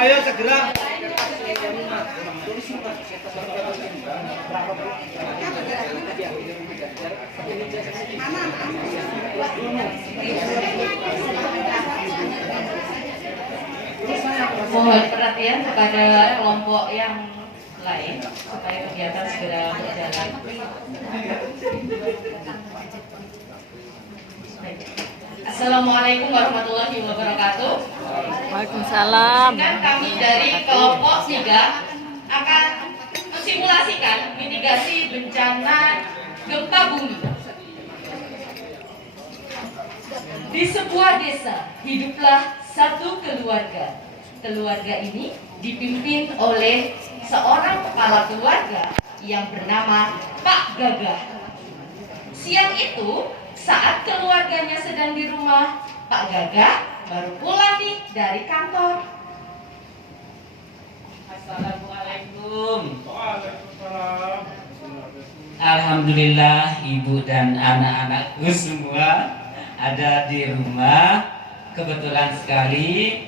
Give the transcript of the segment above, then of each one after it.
Ayo segera. Mohon perhatian kepada kelompok yang lain supaya kegiatan segera berjalan. Assalamualaikum warahmatullahi wabarakatuh. Waalaikumsalam. Dan kami dari kelompok 3 akan mensimulasikan mitigasi bencana gempa bumi. Di sebuah desa hiduplah satu keluarga. Keluarga ini dipimpin oleh seorang kepala keluarga yang bernama Pak Gagah. Siang itu, saat keluarganya sedang di rumah, Pak Gagah baru pulang nih dari kantor. Assalamualaikum. Waalaikumsalam. Alhamdulillah ibu dan anak-anakku semua ada di rumah. Kebetulan sekali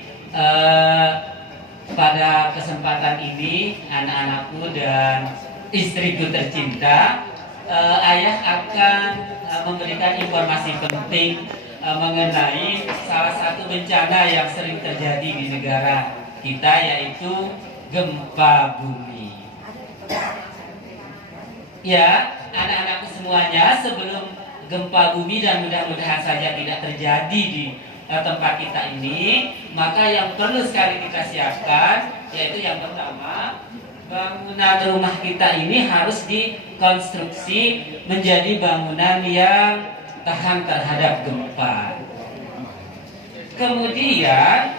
pada kesempatan ini anak-anakku dan istriku tercinta, ayah akan memberikan informasi penting mengenai salah satu bencana yang sering terjadi di negara kita, yaitu gempa bumi. Ya, anak-anakku semuanya, sebelum gempa bumi dan mudah-mudahan saja tidak terjadi di tempat kita ini, maka yang perlu sekali kita siapkan yaitu yang pertama, bangunan rumah kita ini harus dikonstruksi menjadi bangunan yang tahan terhadap gempa. Kemudian,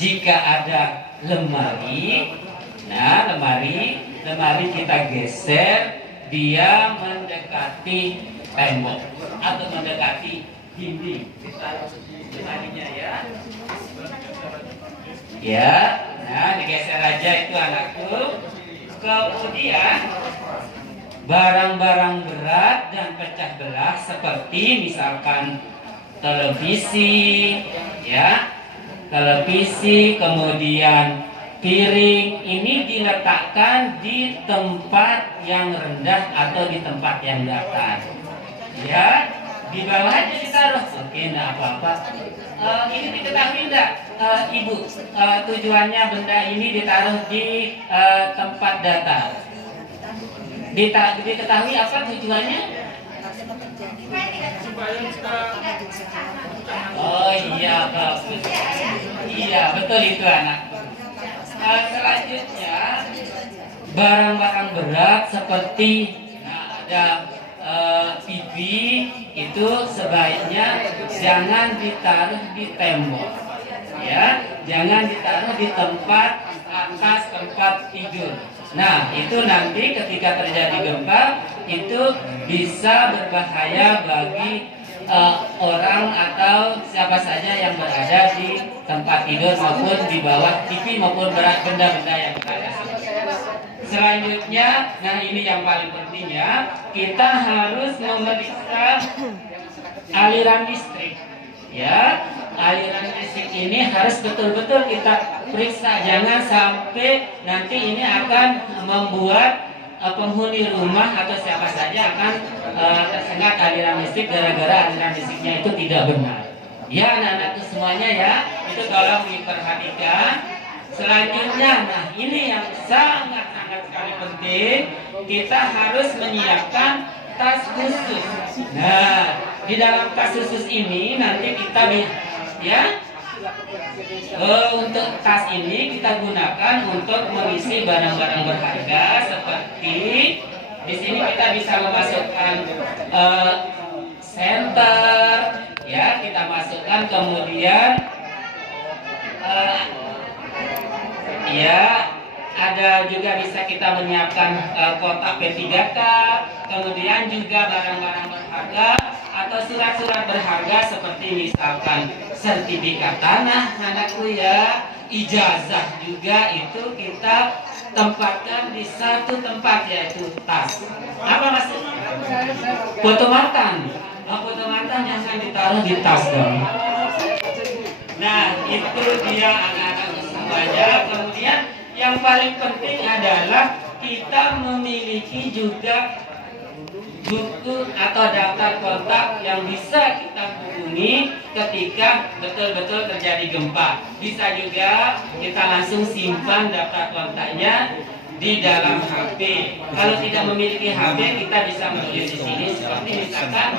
jika ada lemari, lemari kita geser, dia mendekati tembok atau mendekati dinding. Lemarinya ya. Ya, digeser aja itu anakku. Kemudian barang-barang berat dan pecah belah seperti misalkan televisi, kemudian piring, ini diletakkan di tempat yang rendah atau di tempat yang datar. Ya, di bawah aja ditaruh. Oke, enggak apa-apa. Ini diketahui enggak, Ibu, tujuannya benda ini ditaruh di tempat datar? Diketahui apa tujuannya? Oh iya, bagus. Iya, betul itu anak. Selanjutnya, barang-barang berat seperti ada TV itu sebaiknya jangan ditaruh di tembok, ya, jangan ditaruh di tempat atas tempat tidur. Nah, itu nanti ketika terjadi gempa itu bisa berbahaya bagi orang atau siapa saja yang berada di tempat tidur maupun di bawah TV maupun benda-benda yang berada. Selanjutnya, ini yang paling pentingnya, kita harus memeriksa aliran listrik. Ya, aliran listrik ini harus betul-betul kita periksa, jangan sampai nanti ini akan membuat penghuni rumah atau siapa saja akan tersengat aliran listrik gara-gara aliran listriknya itu tidak benar. Ya, anak-anakku semuanya ya, itu tolong diperhatikan. Selanjutnya, ini yang sangat-sangat sekali penting, kita harus menyiapkan tas khusus. Nah, di dalam tas khusus ini nanti kita untuk tas ini kita gunakan untuk mengisi barang-barang berharga seperti di sini kita bisa memasukkan senter, ya, kita masukkan, kemudian ada juga bisa kita menyiapkan kotak P3K, kemudian juga barang-barang berharga atau surat-surat berharga seperti misalkan sertifikat tanah anakku ya, ijazah juga, itu kita tempatkan di satu tempat yaitu tas. Apa maksudnya? Foto mantan. Foto mantan jangan ditaruh di tas dong. Nah, itu dia anak-anak semuanya. Kemudian yang paling penting adalah kita memiliki juga buku atau daftar kontak yang bisa kita hubungi ketika betul-betul terjadi gempa. Bisa juga kita langsung simpan daftar kontaknya di dalam HP. Kalau tidak memiliki HP, kita bisa menulis di sini seperti misalkan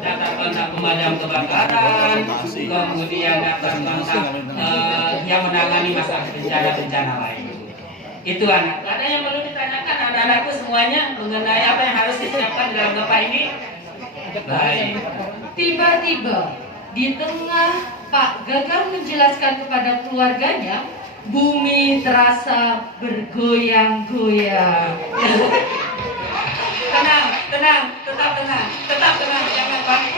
daftar kontak pemadam kebakaran, kemudian daftar kontak yang menangani masalah bencana-bencana lain. Itu anak. Ada yang perlu ditanyakan anak-anakku semuanya mengenai apa yang harus disiapkan dalam gempa ini? Baik. Tiba-tiba di tengah Pak Gagang menjelaskan kepada keluarganya, bumi terasa bergoyang-goyang. Tenang, tenang, tetap tenang, jangan panik.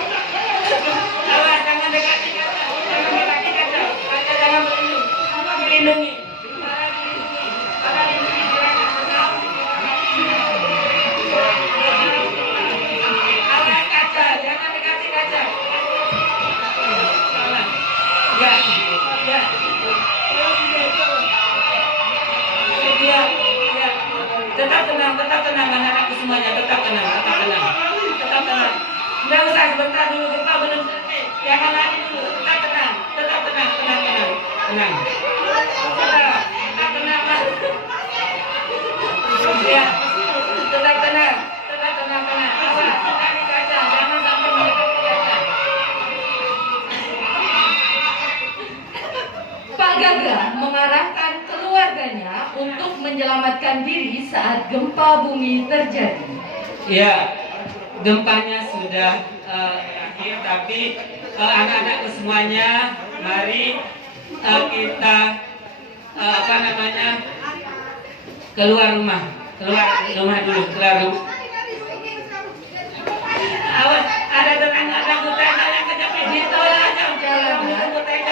Awas, jangan dekati kaca, jangan berlindung, melindungi. Awas kaca, jangan dekati kaca. Ya, ya. Ya. Tetap tenang anak-anakku semuanya, tetap tenang. Nggak usah sebentar dulu, gempa belum selesai. Jangan lari dulu, tetap tenang. Tenang. Ya, tetap tenang. Awas, dekati kaca, jangan sampai mendekati kaca. Pak Gagang mengarahkan keluarganya untuk menyelamatkan diri saat gempa bumi terjadi. Ya, gempanya sudah berakhir, tapi anak-anakku semuanya, mari kita keluar rumah dulu. Awas, ada tetangga yang kejepit. Ditolak jalannya,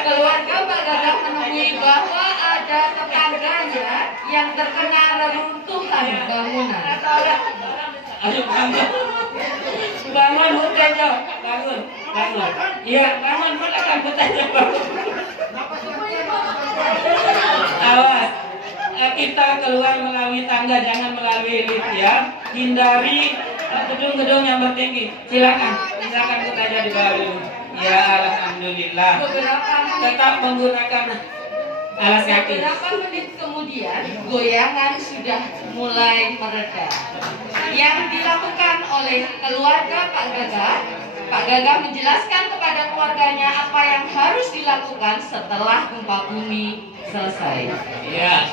keluarga Pak Gagang menemui bahwa ada tetangganya yang terkena reruntuhan bangunan. Ayo bangun Butejo, bangun. Iya, bangun silakan Butejo, bangun. Awas, kita keluar melalui tangga, jangan melalui lift ya. Hindari gedung-gedung yang bertinggi. Silakan Butejo di bawah dulu. Ya, alhamdulillah. Tetap menggunakan alas kaki. Beberapa menit kemudian, goyangan sudah mulai mereda. Yang dilakukan oleh keluarga Pak Gagang menjelaskan kepada keluarganya apa yang harus dilakukan setelah gempa bumi selesai. Ya,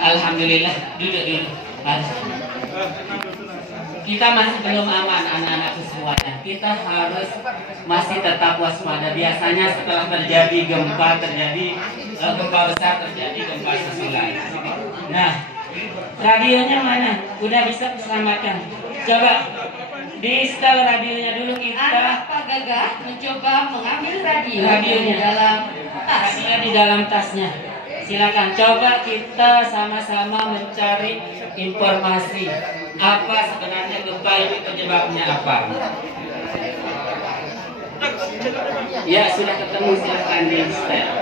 alhamdulillah. Duduk. Kita masih belum aman anak-anakku semuanya. Kita harus masih tetap waspada. Biasanya setelah terjadi gempa besar, terjadi gempa susulan. Nah, radionya mana? Udah bisa diselamatkan. Coba di-install radionya dulu kita. Anak Pak Gagang mencoba mengambil Radionya. di dalam tas. Radionya di dalam tasnya. Silakan coba kita sama-sama mencari informasi apa sebenarnya gempa ini penyebabnya apa. Ya, sudah ketemu, silakan di-install.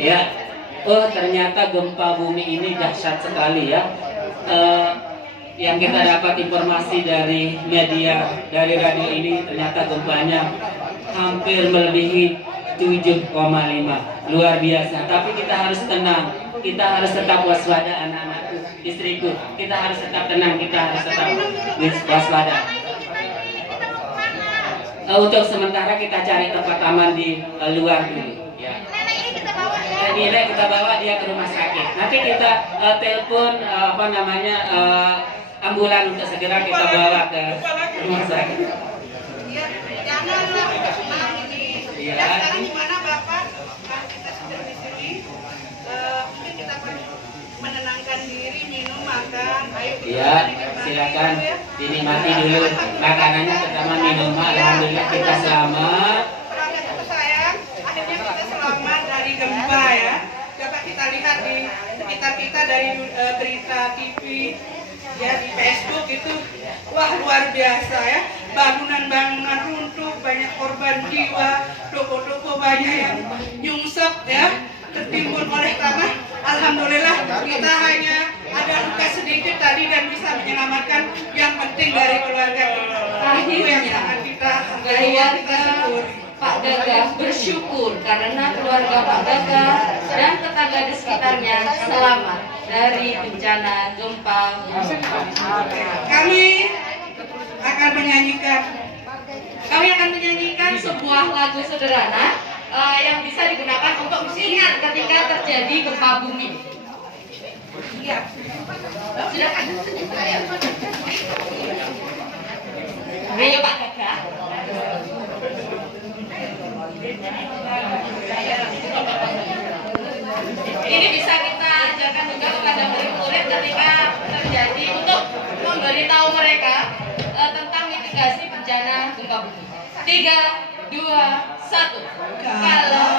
Ya, oh ternyata gempa bumi ini dahsyat sekali ya. Yang kita dapat informasi dari media, dari radio ini, ternyata gempanya hampir melebihi 7,5. Luar biasa. Tapi kita harus tenang, kita harus tetap waspada anak-anakku, istriku. Kita harus tetap tenang, kita harus tetap waspada. Untuk sementara kita cari tempat aman di luar dulu. Ya. Nenek kita bawa dia ke rumah sakit. Nanti kita telepon ambulan untuk segera kita bawa ke rumah sakit. Ya, sekarang gimana Bapak? Kita sudah di sini. Mungkin kita perlu menenangkan diri, minum, makan. Ayo kita Ya, silakan dinikmati dulu makanannya, pertama minuman. Alhamdulillah kita selamat. Perhatian sayang, akhirnya kita selamat dari gempa ya. Coba kita lihat di sekitar kita dari berita TV, ya di Facebook itu, wah luar biasa ya. Bangunan-bangunan runtuh, banyak korban jiwa, toko-toko banyak yang nyungsep ya, tertimbun oleh tanah. Alhamdulillah kita hanya ada luka sedikit tadi dan bisa menyelamatkan. Yang penting dari keluarga itu yang sangat kita syukuri. Pak Gaga bersyukur karena keluarga Pak Gaga dan tetangga di sekitarnya selamat dari bencana gempa bumi. Kami akan menyanyikan Sebuah lagu sederhana yang bisa digunakan untuk ingat ketika terjadi gempa bumi. Silakan. Ayo Pak Gaga. Ini bisa kita ajarkan juga kepada murid-murid ketika terjadi untuk memberitahu mereka tentang mitigasi bencana gempa bumi. 3, 2, 1. Kalau